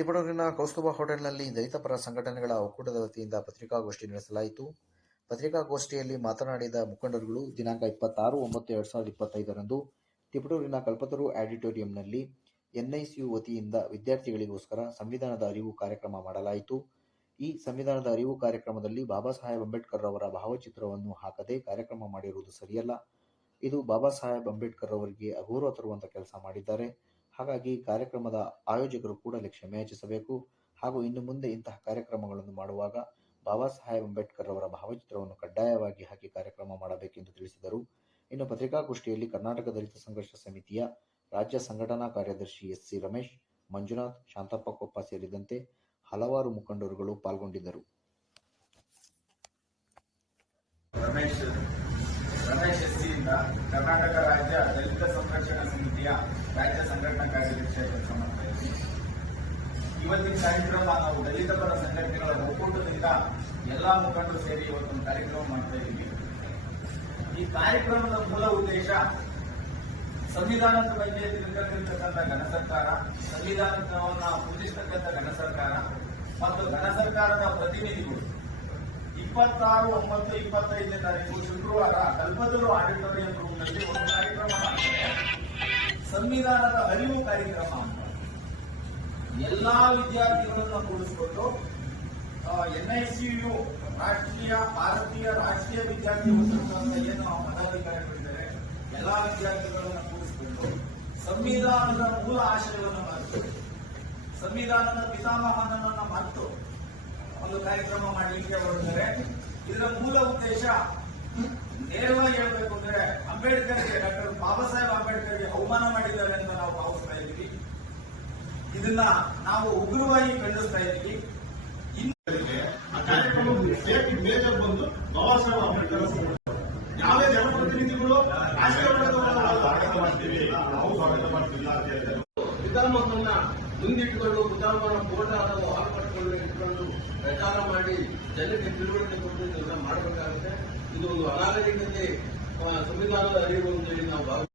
ತಿಪಟೂರಿನ ಕೌಸ್ತುಭ ಹೋಟೆಲ್ನಲ್ಲಿ ದಲಿತಪರ ಸಂಘಟನೆಗಳ ಒಕ್ಕೂಟದ ವತಿಯಿಂದ ಪತ್ರಿಕಾಗೋಷ್ಠಿ ನಡೆಸಲಾಯಿತು. ಪತ್ರಿಕಾಗೋಷ್ಠಿಯಲ್ಲಿ ಮಾತನಾಡಿದ ಮುಖಂಡರುಗಳು, ದಿನಾಂಕ ಇಪ್ಪತ್ತಾರು ಒಂಬತ್ತು ಎರಡು ಸಾವಿರದ ಇಪ್ಪತ್ತೈದರಂದು ತಿಪಟೂರಿನ ಕಲ್ಪತರು ಆಡಿಟೋರಿಯಂನಲ್ಲಿ ಎನ್ಐಸಿಯು ವತಿಯಿಂದ ವಿದ್ಯಾರ್ಥಿಗಳಿಗೋಸ್ಕರ ಸಂವಿಧಾನದ ಅರಿವು ಕಾರ್ಯಕ್ರಮ ಮಾಡಲಾಯಿತು. ಈ ಸಂವಿಧಾನದ ಅರಿವು ಕಾರ್ಯಕ್ರಮದಲ್ಲಿ ಬಾಬಾ ಸಾಹೇಬ್ ಅಂಬೇಡ್ಕರ್ ಅವರ ಭಾವಚಿತ್ರವನ್ನು ಹಾಕದೆ ಕಾರ್ಯಕ್ರಮ ಮಾಡಿರುವುದು ಸರಿಯಲ್ಲ. ಇದು ಬಾಬಾ ಸಾಹೇಬ್ ಅಂಬೇಡ್ಕರ್ ಅವರಿಗೆ ಅಗೌರವ ತರುವಂತ ಕೆಲಸ ಮಾಡಿದ್ದಾರೆ. ಹಾಗಾಗಿ ಕಾರ್ಯಕ್ರಮದ ಆಯೋಜಕರು ಕೂಡಲೇ ಕ್ಷಮೆಯಾಚಿಸಬೇಕು ಹಾಗೂ ಇನ್ನು ಮುಂದೆ ಇಂತಹ ಕಾರ್ಯಕ್ರಮಗಳನ್ನು ಮಾಡುವಾಗ ಬಾಬಾ ಸಾಹೇಬ್ ಅಂಬೇಡ್ಕರ್ ಅವರ ಭಾವಚಿತ್ರವನ್ನು ಕಡ್ಡಾಯವಾಗಿ ಹಾಕಿ ಕಾರ್ಯಕ್ರಮ ಮಾಡಬೇಕೆಂದು ತಿಳಿಸಿದರು. ಇನ್ನು ಪತ್ರಿಕಾಗೋಷ್ಠಿಯಲ್ಲಿ ಕರ್ನಾಟಕ ದಲಿತ ಸಂಘರ್ಷ ಸಮಿತಿಯ ರಾಜ್ಯ ಸಂಘಟನಾ ಕಾರ್ಯದರ್ಶಿ ಎಸ್ ಸಿ ರಮೇಶ್, ಮಂಜುನಾಥ್, ಶಾಂತಪ್ಪ ಕೊಪ್ಪ ಸೇರಿದಂತೆ ಹಲವಾರು ಮುಖಂಡರುಗಳು ಪಾಲ್ಗೊಂಡಿದ್ದರು. ರಮೇಶ್ ಕರ್ನಾಟಕ ರಾಜ್ಯ ದಲಿತ ಸಂರಕ್ಷಣಾ ಸಮಿತಿಯ ರಾಜ್ಯ ಸಂಘಟನಾ ಕಾರ್ಯದರ್ಶಿಯ ಕೆಲಸ ಮಾಡ್ತಾ ಇದ್ದೀನಿ ಇವತ್ತಿನ ಕಾರ್ಯಕ್ರಮ ನಾವು ದಲಿತ ಪರ ಸಂಘಟನೆಗಳ ಒಕ್ಕೂಟದಿಂದ ಎಲ್ಲಾ ಮುಖಂಡರು ಸೇರಿ ಇವತ್ತೊಂದು ಕಾರ್ಯಕ್ರಮ ಮಾಡ್ತಾ ಇದ್ದೀವಿ. ಈ ಕಾರ್ಯಕ್ರಮದ ಮೂಲ ಉದ್ದೇಶ ಸಂವಿಧಾನದ ಬಗ್ಗೆ ತಿಳ್ಕೊಂಡಿರ್ತಕ್ಕಂಥ ಘನ ಸರ್ಕಾರ, ಸಂವಿಧಾನವನ್ನು ಪೂಜಿಸ್ತಕ್ಕಂಥ ಘನ ಸರ್ಕಾರ ಮತ್ತು ಘನ ಸರ್ಕಾರದ ಪ್ರತಿನಿಧಿಗಳು ಇಪ್ಪತ್ತಾರು, ಒಂಬತ್ತು, ಇಪ್ಪತ್ತೈದನೇ ತಾರೀಕು ಶುಕ್ರವಾರ ಕಲ್ಪದೂರು ಆಡಿಟೋರಿಯಂ ರೂಮ್ನಲ್ಲಿ ಒಂದು ಕಾರ್ಯಕ್ರಮ ಸಂವಿಧಾನದ ಅರಿವು ಕಾರ್ಯಕ್ರಮ ಎಲ್ಲಾ ವಿದ್ಯಾರ್ಥಿಗಳನ್ನು ಕೂಡಿಸಿಕೊಂಡು ಎನ್ಐಸಿಯು ರಾಷ್ಟ್ರೀಯ, ಭಾರತೀಯ ರಾಷ್ಟ್ರೀಯ ವಿದ್ಯಾರ್ಥಿ ಒಕ್ಕೂಟ ಏನು ಪದಾಧಿಕಾರಿಗಳಿದ್ದಾರೆ ಎಲ್ಲಾ ವಿದ್ಯಾರ್ಥಿಗಳನ್ನು ಕೂಡಿಸಿಕೊಂಡು ಸಂವಿಧಾನದ ಮೂಲ ಆಶಯವನ್ನು ಮರೆತು, ಸಂವಿಧಾನದ ಪಿತಾಮಹನನ್ನು ಮರೆತು ಒಂದು ಕಾರ್ಯಕ್ರಮ ಮಾಡಲಿಕ್ಕೆ ಹೊರಟಿದ್ದಾರೆ ಇದರ ಮೂಲ ಉದ್ದೇಶ ನೇರವಾಗಿ ಹೇಳಬೇಕು ಅಂದ್ರೆ ಅಂಬೇಡ್ಕರ್ಗೆ ಡಾಕ್ಟರ್ ಬಾಬಾ ಸಾಹೇಬ್ ಅಂಬೇಡ್ಕರ್ಗೆ ಅವಮಾನ ಮಾಡಿದ್ದಾರೆ ಅಂತ ನಾವು ಭಾವಿಸ್ತಾ ಇದ್ದೀವಿ. ಇದನ್ನ ನಾವು ಉಗ್ರವಾಗಿ ಖಂಡಿಸ್ತಾ ಇದ್ದೀವಿ. ಆ ಕಾರ್ಯಕ್ರಮ ಸೇಫ್ಟಿ ಮೇಜರ್ ಬಂದು ಬಾಬಾ ಸಾಹೇಬ್ ಅಂಬೇಡ್ಕರ್. ಯಾವುದೇ ಜನಪ್ರತಿನಿಧಿಗಳು ಸ್ವಾಗತ ಮಾಡ್ತೀವಿ. ನಾವು ಸ್ವಾಗತ ಮಾಡ್ತೀವಿ. ಅಂತ ಮುಂದಿಟ್ಟುಕೊಂಡು ವಿಧಾನವನ್ನ ಫೋಟೋ ಅಥವಾ ಹಾಲ್ಪಟ್ಟುಕೊಂಡು ಇಟ್ಕೊಂಡು ಪ್ರಚಾರ ಮಾಡಿ ಜನಕ್ಕೆ ತಿಳುವಳಿಕೆ ಕೊಟ್ಟು ಇದನ್ನ ಮಾಡಬೇಕಾಗುತ್ತೆ. ಇದು ಒಂದು ಅನಾಗರಿಕತೆ ಸಂವಿಧಾನದ ಅರಿವು ಅಂತೇಳಿ ನಾವು ಭಾವಿಸ್ತೀವಿ.